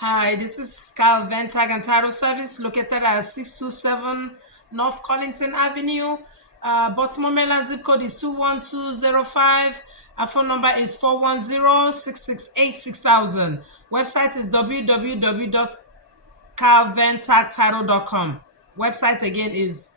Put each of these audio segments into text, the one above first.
Hi, this is Kal-Ven Tag and Title Service located at 627 North Collington Avenue. Baltimore, Maryland zip code is 21205. Our phone number is 410-668-6000. Website is www.calventagtitle.com. Website again is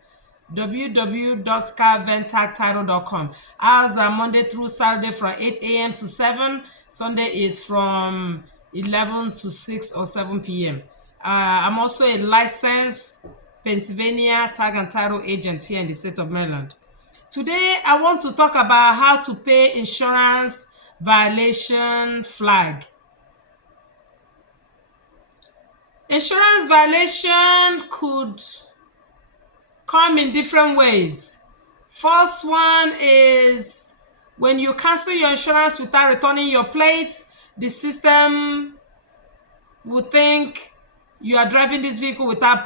www.calventagtitle.com. Hours are Monday through Saturday from 8 a.m. to 7. Sunday is from 11 to 6 or 7 p.m. I'm also a licensed Pennsylvania tag and title agent here in the state of Maryland. Today, I want to talk about how to pay insurance violation flag. Insurance violation could come in different ways. First one is when you cancel your insurance without returning your plate, the system will think you are driving this vehicle without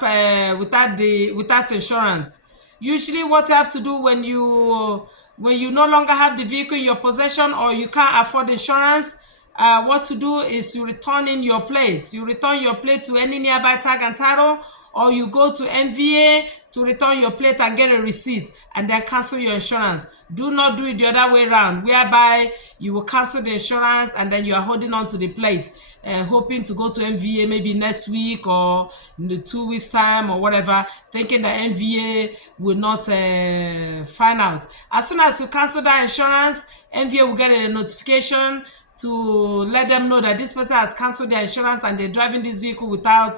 insurance. Usually what you have to do when you no longer have the vehicle in your possession or you can't afford insurance, what to do is you return in your plate. You return your plate to any nearby tag and title, or you go to MVA to return your plate and get a receipt and then cancel your insurance. Do not do it the other way around, whereby you will cancel the insurance and then you are holding on to the plate, hoping to go to MVA maybe next week or in the 2 weeks time or whatever, thinking that MVA will not find out. As soon as you cancel that insurance, MVA will get a notification to let them know that this person has canceled their insurance and they're driving this vehicle without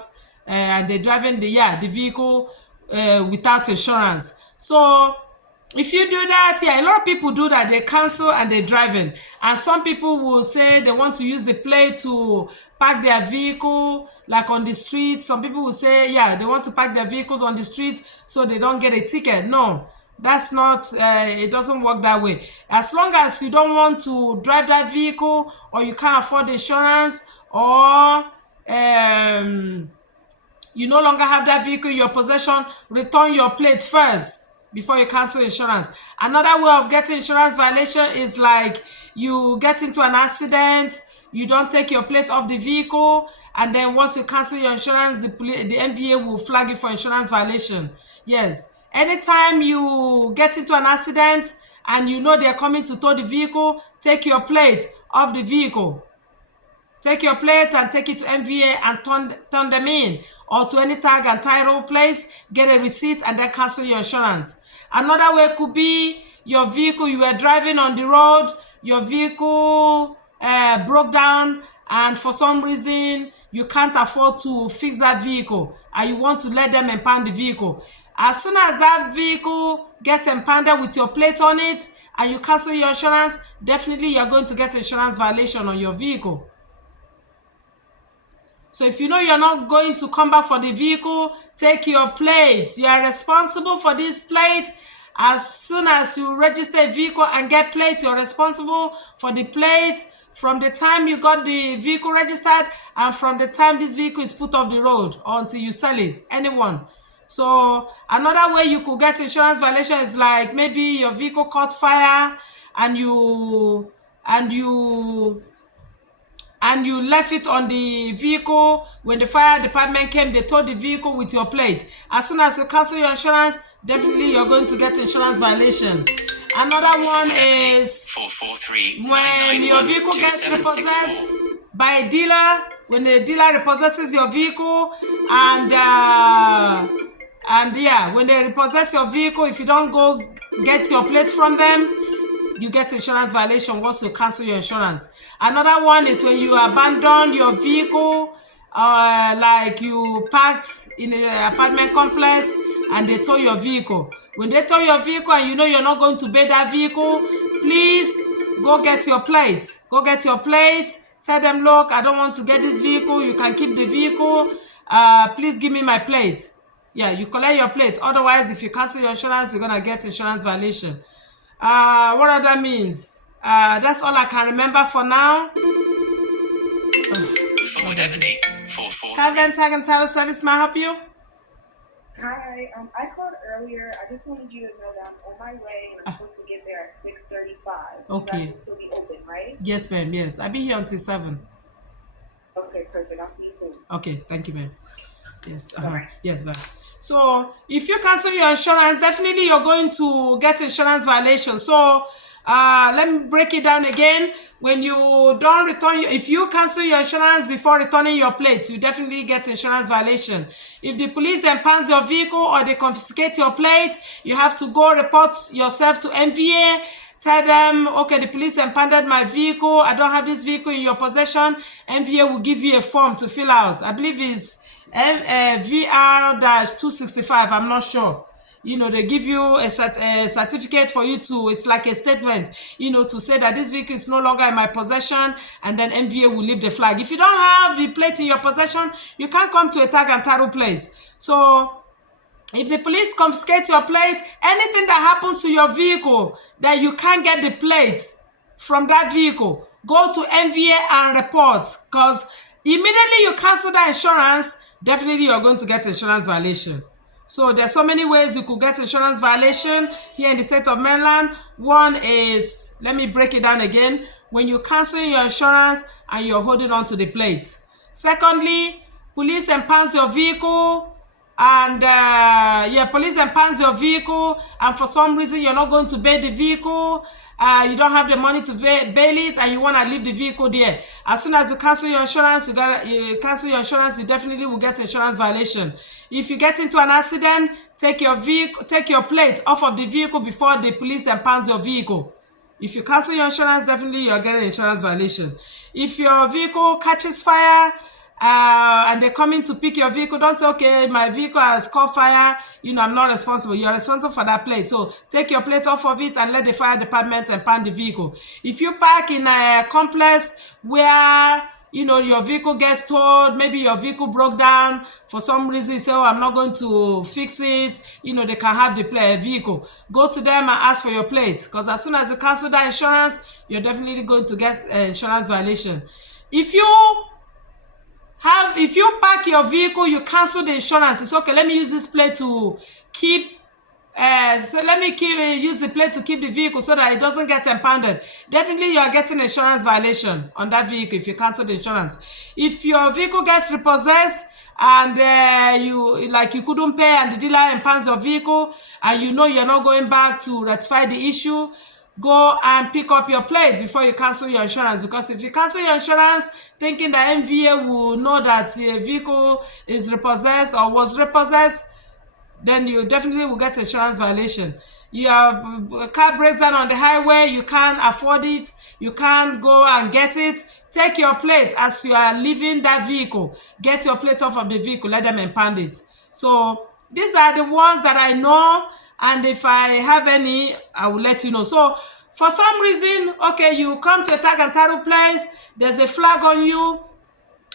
and they're driving the vehicle without insurance. So if you do that, a lot of people do that. They cancel and they're driving, and some people will say they want to use the plate to park their vehicle like on the street. Some people will say they want to park their vehicles on the street so they don't get a ticket. No, that's not it doesn't work that way. As long as you don't want to drive that vehicle, or you can't afford insurance, or you no longer have that vehicle in your possession, return your plate first before you cancel insurance. Another way of getting insurance violation is like you get into an accident, you don't take your plate off the vehicle, and then once you cancel your insurance, the MVA will flag you for insurance violation. Yes, anytime you get into an accident and you know they're coming to tow the vehicle, take your plate off the vehicle. Take your plate and take it to MVA and turn them in, or to any tag and title place, get a receipt and then cancel your insurance. Another way could be your vehicle, you were driving on the road, your vehicle broke down, and for some reason you can't afford to fix that vehicle and you want to let them impound the vehicle. As soon as that vehicle gets impounded with your plate on it and you cancel your insurance, definitely you're going to get insurance violation on your vehicle. So if you know you're not going to come back for the vehicle, take your plate. You are responsible for this plate. As soon as you register a vehicle and get plate, you're responsible for the plate from the time you got the vehicle registered and from the time this vehicle is put off the road until you sell it, anyone. So another way you could get insurance violation is like maybe your vehicle caught fire and you left it on the vehicle. When the fire department came, they towed the vehicle with your plate. As soon as you cancel your insurance, definitely you're going to get insurance violation. Another one is when your vehicle gets repossessed by a dealer. When the dealer repossesses your vehicle and when they repossess your vehicle, if you don't go get your plate from them, you get insurance violation once you cancel your insurance. Another one is when you abandon your vehicle, like you parked in an apartment complex and they tow your vehicle. When they tow your vehicle and you know you're not going to pay that vehicle, please go get your plate. Go get your plate. Tell them, look, I don't want to get this vehicle. You can keep the vehicle. Please give me my plate. Yeah, you collect your plate. Otherwise, if you cancel your insurance, you're going to get insurance violation. What other means? That's all I can remember for now. Forward Ebony, 443. Kal-Ven Tag and Title Service, may I help you? Hi, I called earlier. I just wanted you to know that I'm on my way and I'm supposed to get there at 6:35. Okay. So that will still be open, right? Yes, ma'am. Yes, I'll be here until 7. Okay, perfect. I'll see you soon. Okay, thank you, ma'am. Yes, Bye-bye. yes, bye. So if you cancel your insurance, definitely you're going to get insurance violation. So let me break it down again. When you don't return, if you cancel your insurance before returning your plates, you definitely get insurance violation. If the police impound your vehicle or they confiscate your plate, you have to go report yourself to MVA. Tell them, okay, the police impounded my vehicle. I don't have this vehicle in your possession. MVA will give you a form to fill out. I believe it's VR-265. I'm not sure. They give you a certificate for you to, it's like a statement, to say that this vehicle is no longer in my possession, and then MVA will leave the flag. If you don't have the plate in your possession, you can't come to a tag and title place. So if the police confiscate your plate, anything that happens to your vehicle that you can't get the plate from that vehicle, go to MVA and report, because immediately you cancel that insurance, definitely you're going to get insurance violation. So there's so many ways you could get insurance violation here in the state of Maryland. One is, let me break it down again, when you cancel your insurance and you're holding on to the plate. Secondly, police impounds your vehicle, and police impounds your vehicle, and for some reason you're not going to bail the vehicle, you don't have the money to bail it, and you want to leave the vehicle there. As soon as you cancel your insurance, you definitely will get insurance violation. If you get into an accident, take your plate off of the vehicle before the police impounds your vehicle. If you cancel your insurance, definitely you are getting insurance violation. If your vehicle catches fire, and they're coming to pick your vehicle, don't say, okay, my vehicle has caught fire, I'm not responsible. You're responsible for that plate. So take your plate off of it and let the fire department impound the vehicle. If you park in a complex where your vehicle gets towed, maybe your vehicle broke down for some reason, you say, oh, I'm not going to fix it, they can have the vehicle. Go to them and ask for your plate, because as soon as you cancel that insurance, you're definitely going to get insurance violation. If you park your vehicle, you cancel the insurance, it's okay, let me use this plate to keep use the plate to keep the vehicle so that it doesn't get impounded. Definitely you are getting insurance violation on that vehicle if you cancel the insurance. If your vehicle gets repossessed and you couldn't pay and the dealer impounds your vehicle, and you're not going back to rectify the issue, go and pick up your plate before you cancel your insurance. Because if you cancel your insurance thinking that MVA will know that a vehicle is repossessed or was repossessed, then you definitely will get insurance violation. Your car breaks down on the highway, you can't afford it, you can't go and get it, take your plate as you are leaving that vehicle. Get your plate off of the vehicle, let them impound it. So these are the ones that I know, and if I have any, I will let you know. So for some reason, okay, you come to a tag and title place, there's a flag on you,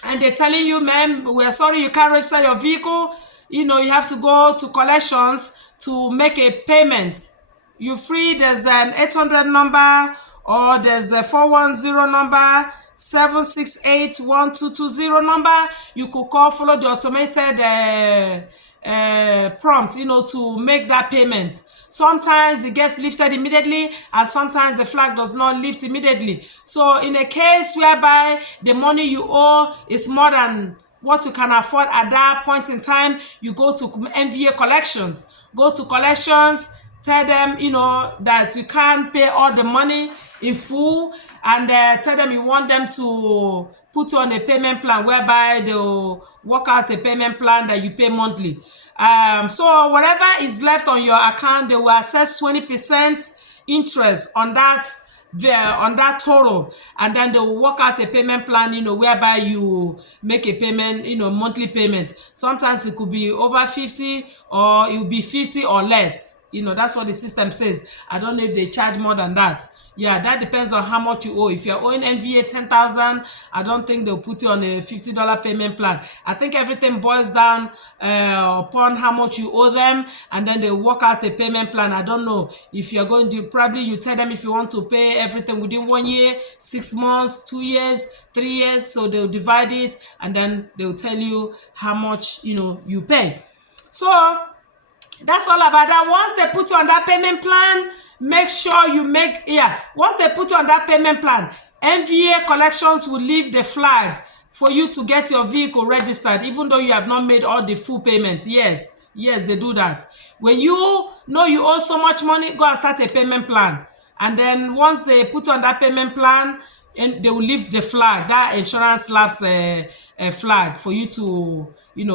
and they're telling you, ma'am, we're sorry, you can't register your vehicle. You have to go to collections to make a payment. You're free, there's an 800 number, or there's a 410 number, 768-1220 number. You could call, follow the automated prompt, to make that payment. Sometimes it gets lifted immediately, and sometimes the flag does not lift immediately. So in a case whereby the money you owe is more than what you can afford at that point in time, you go to MVA collections. Go to collections, tell them, that you can't pay all the money in full, and tell them you want them to put you on a payment plan whereby they'll work out a payment plan that you pay monthly. So whatever is left on your account, they will assess 20% interest on that total, and then they will work out a payment plan, whereby you make a payment, monthly payment. Sometimes it could be over 50, or it will be 50 or less. That's what the system says. I don't know if they charge more than that. Yeah, that depends on how much you owe. If you're owing MVA 10,000, I don't think they'll put you on a $50 payment plan. I think everything boils down upon how much you owe them, and then they work out a payment plan. I don't know if you're going to, probably you tell them if you want to pay everything within 1 year, 6 months, 2 years, 3 years. So they'll divide it, and then they'll tell you how much you pay. So that's all about that. Once they put you on that payment plan, make sure you once they put you on that payment plan, MVA collections will leave the flag for you to get your vehicle registered, even though you have not made all the full payments. Yes, they do that. When you know you owe so much money, go and start a payment plan. And then once they put on that payment plan, and they will lift the flag, that insurance lapse flag, for you to,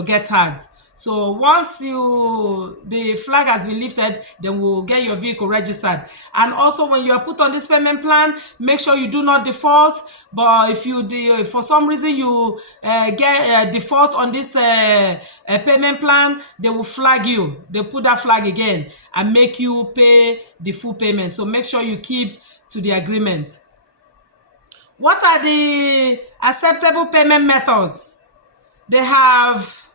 get taxed. So once the flag has been lifted, then we'll get your vehicle registered. And also, when you are put on this payment plan, make sure you do not default. But if for some reason you get default on this payment plan, they will flag you. They put that flag again and make you pay the full payment. So make sure you keep to the agreement. What are the acceptable payment methods? They have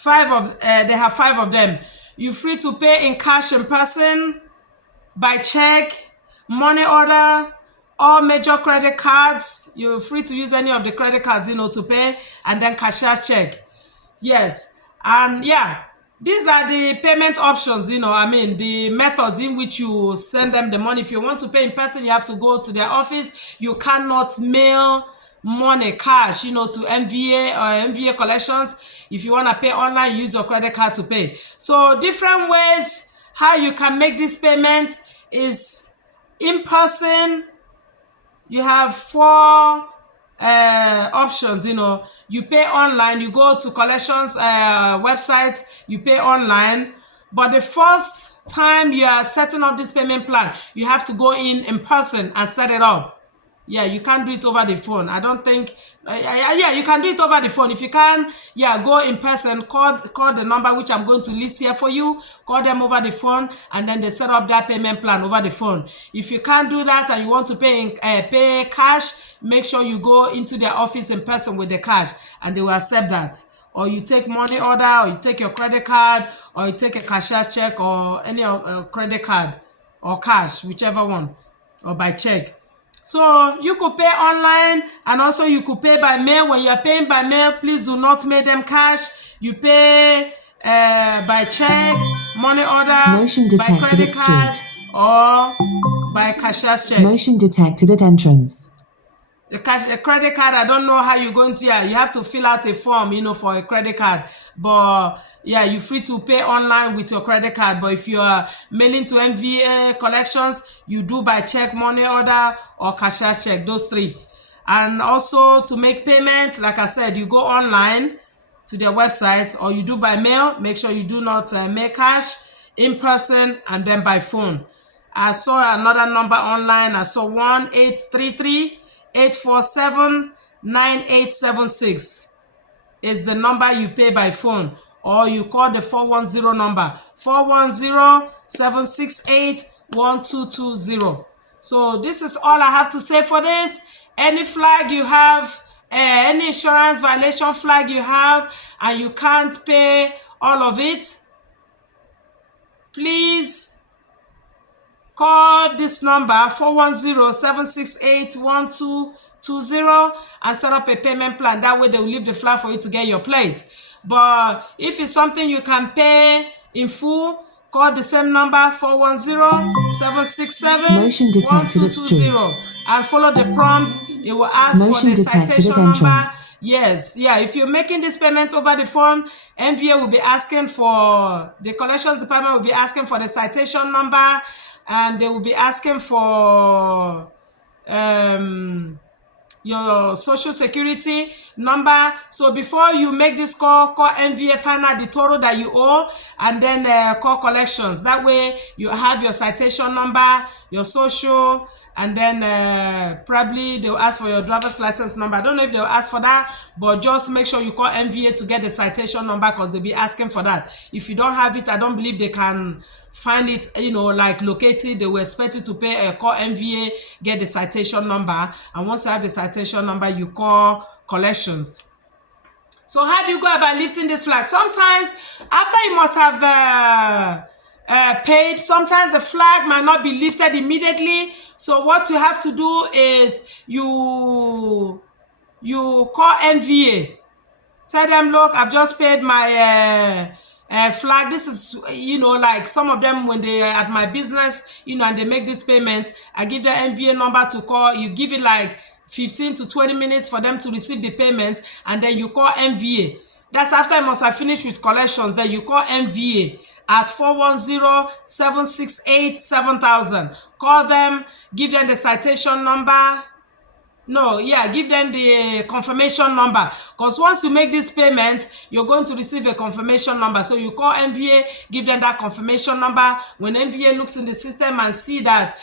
five of them. You're free to pay in cash in person, by check, money order, all major credit cards. You're free to use any of the credit cards, to pay, and then cashier's check. Yes. And yeah, these are the payment options, the methods in which you send them the money. If you want to pay in person, you have to go to their office. You cannot mail money, cash, to MVA or MVA collections. If you want to pay online, use your credit card to pay. So different ways how you can make this payment is in person. You have 4 options. You pay online, you go to collections website, you pay online. But the first time you are setting up this payment plan, you have to go in person and set it up. Yeah, you can't do it over the phone. I don't think. Yeah, you can do it over the phone. If you can, go in person. Call the number which I'm going to list here for you. Call them over the phone, and then they set up that payment plan over the phone. If you can't do that and you want to pay cash, make sure you go into their office in person with the cash, and they will accept that. Or you take money order, or you take your credit card, or you take a cashier's check, or any credit card or cash, whichever one, or by check. So you could pay online, and also you could pay by mail. When you are paying by mail, please do not make them cash. You pay by check, money order, Motion detected by credit at card, street. or by cashier's check. Motion detected at entrance. The credit card, I don't know how you're going to. You have to fill out a form, for a credit card. But yeah, you're free to pay online with your credit card. But if you are mailing to MVA collections, you do by check, money order, or cashier's check. Those 3. And also to make payment, like I said, you go online to their website, or you do by mail. Make sure you do not make cash, in person, and then by phone. I saw another number online. I saw 1-833-847-9876 is the number you pay by phone, or you call the 410 number, 410-768-1220. So this is all I have to say for this. Any flag you have, any insurance violation flag you have, and you can't pay all of it, please call this number, 410-768-1220, and set up a payment plan. That way they will leave the flag for you to get your plates. But if it's something you can pay in full, call the same number, 410-767-1220, and follow the prompt. It will ask for the citation number. Yes, if you're making this payment over the phone, MVA will be asking for, the collections department will be asking for the citation number, and they will be asking for your social security number. So before you make this call MVA, find out the total that you owe, and then call collections. That way you have your citation number, your social, and then probably they'll ask for your driver's license number. I don't know if they'll ask for that, but just make sure you call MVA to get the citation number, because they'll be asking for that. If you don't have it, I don't believe they can find it, like locate it. They will expect you to pay call MVA, get the citation number, and once you have the citation number, you call collections. So how do you go about lifting this flag? Sometimes after you must have paid, sometimes the flag might not be lifted immediately. So what you have to do is you call MVA, tell them, look, I've just paid my flag. This is, like some of them, when they are at my business, and they make this payment, I give the MVA number to call. You give it like 15 to 20 minutes for them to receive the payment, and then you call MVA. That's after you must have finished with collections. Then you call MVA at 410-768-7000. Call them, give them the citation number. No, yeah, give them the confirmation number, because once you make this payment, you're going to receive a confirmation number. So you call MVA, give them that confirmation number. When MVA looks in the system and see that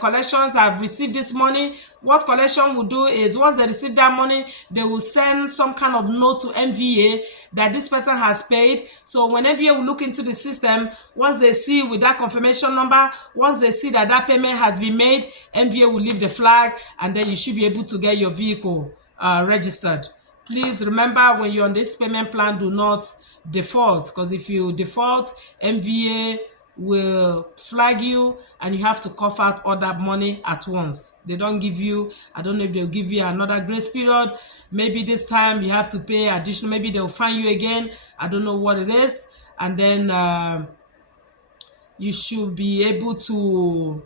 collections have received this money, what collection will do is, once they receive that money, they will send some kind of note to MVA that this person has paid. So when MVA will look into the system, once they see with that confirmation number, once they see that that payment has been made, MVA will leave the flag, and then you should be able to get your vehicle registered. Please remember, when you're on this payment plan, do not default, because if you default, MVA will flag you and you have to cough out all that money at once. They don't give you, I don't know if they'll give you another grace period. Maybe this time you have to pay additional, maybe they'll fine you again. I don't know what it is. And then you should be able to,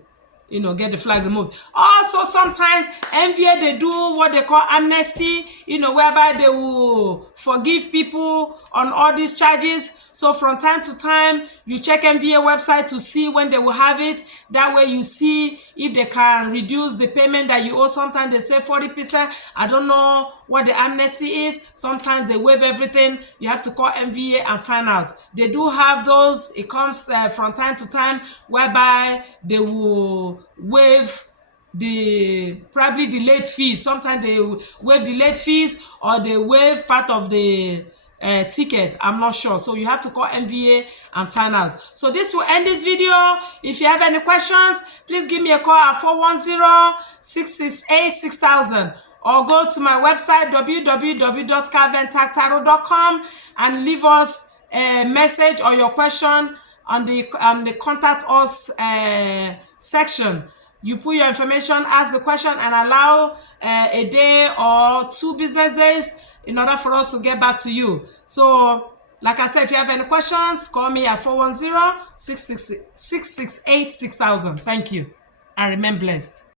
you know, get the flag removed. Also, sometimes MVA, they do what they call amnesty, you know, whereby they will forgive people on all these charges. So from time to time, you check MVA website to see when they will have it. That way you see if they can reduce the payment that you owe. Sometimes they say 40%. I don't know what the amnesty is. Sometimes they waive everything. You have to call MVA and find out. They do have those. It comes from time to time, whereby they will waive probably the late fees. Sometimes they waive the late fees, or they waive part of the ticket. I'm not sure. So you have to call MVA and find out. So this will end this video. If you have any questions, please give me a call at 410-668-6000, or go to my website www.kalventactaro.com and leave us a message or your question on the contact us section. You put your information, ask the question, and allow a day or 2 business days in order for us to get back to you. So, like I said, if you have any questions, call me at 410-668-6000. Thank you, and remain blessed.